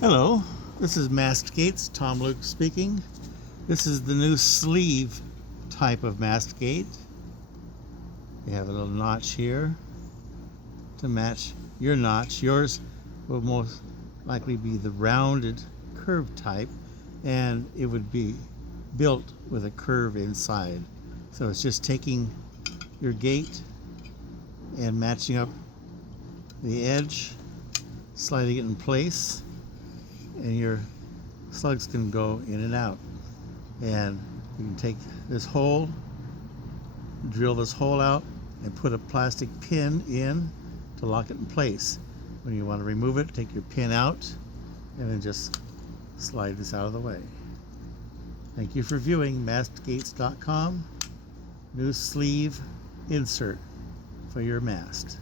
Hello, this is MastGate's Tom Luke speaking. This is the new sleeve type of MastGate. You have a little notch here to match your notch. Yours will most likely be the rounded curved type, and it would be built with a curve inside. So it's just taking your gate and matching up the edge, sliding it in place, and your slugs can go in and out. And you can take this hole, drill this hole out, and put a plastic pin in to lock it in place. When you want to remove it, take your pin out and then just slide this out of the way. Thank you for viewing mastgates.com. New sleeve insert for your mast.